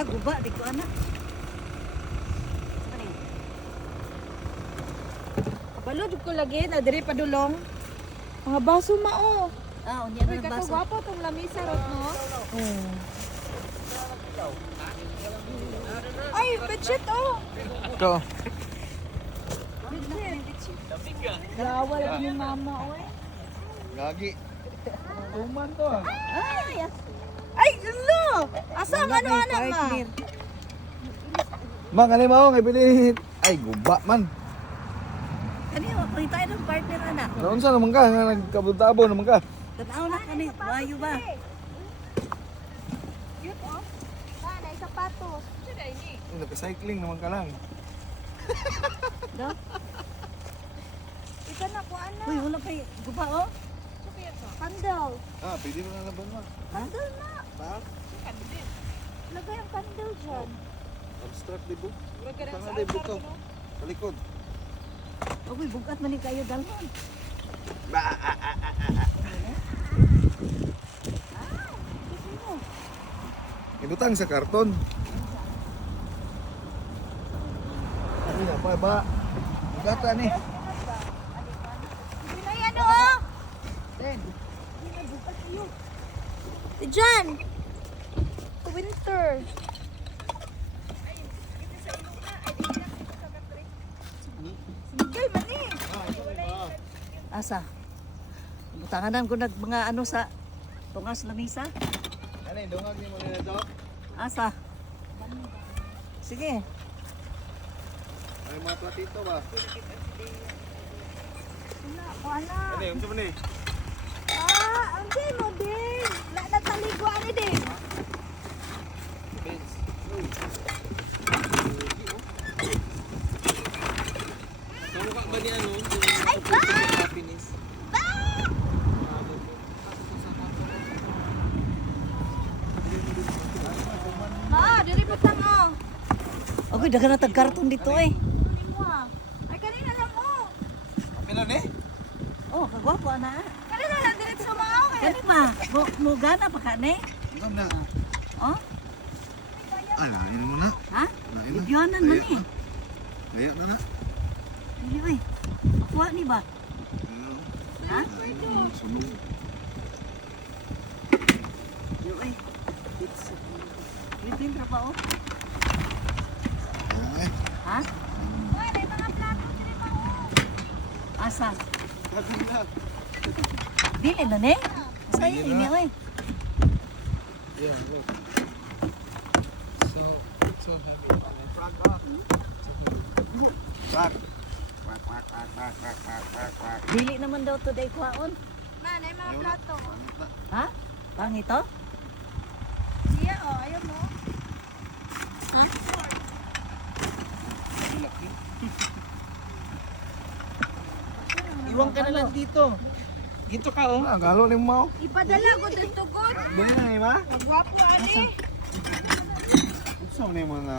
Ah, guba, di ko anak. Kabalo jud ko lagi na diri padulong. Mga baso mao. Ah, unya Uy, na kato baso. gwapo tong lamisa rot no. Ay, budget oh. Ito. Lawa lagi ni mama oy. Gagi. Tuman to ah. Ay, Ay, lo. Asa ang ano anak ma? Mang, ano mo? Ngay pilit. Ay, guba man. Kanino, kung tayo ng partner anak. Naunsa naman ka? Nga nagkabutabo naman ka. Tanaw na kani, wayo ba? Cute oh. Nay sapatos. Nagka-cycling naman ka lang. Do? Ika na ko ana. Uy, wala kay guba oh. Candle. Ah, pwede mo na laban mo. Candle na. Pa? Lagay ang candle dyan. Abstract libo. Tanga libo to. Palikod. Uy, bugat man ni kayo dalhon. Ibutang sa karton. Ano na pa ba? Bugata ni. Pinay ano oh. Diyan. Winter. Sinigay man eh. Asa? Butanganan ko nag mga ano sa tungas lamisa. Ano yung dungag ni mo nila to? Asa? Sige. Ay, mga platito ba? Wala. Ano yung sabi ni? Ah, ang din mo din. Nataligwaan ni din. Kamukha ba ni ano? Ay, ba! Happiness. Ma, dili pa tang oh. Okay, dagan na tag-karton dito eh. Kunin mo ah. Ay, kanina lang oh. Pila ni? Oh, kagwapo ana. Kanina lang diretso sa mga oh. Kani pa, mo gana pa ka ni? Ngam na. Oh, Ala, ini mo na. ha? Lain na. Bibyonan man ni. Gaya na na. Dili oy. Kuha ni ba? Ha? Lain na. Sunog. Yo oy. It's Living ra pa oh. Ay. Ha? Uy, may mga plato dili pa oh. Asa? Sabi na. Dili na ni? Saya ini oy. Yeah, look. So heavy. Frag ah. Frag. Quack, quack, quack, quack, quack, quack, quack, quack. Dili naman daw today kuhaon. Man, ay mga plato. Ha? Pangito? Siya oh, ayaw mo. Ha? Iwan ka na lang dito. Dito ka oh. Ah, galo ni mo. Ipadala ko din tugod. Dali na, ma. Magwapo ani. Gusto mo na yung mga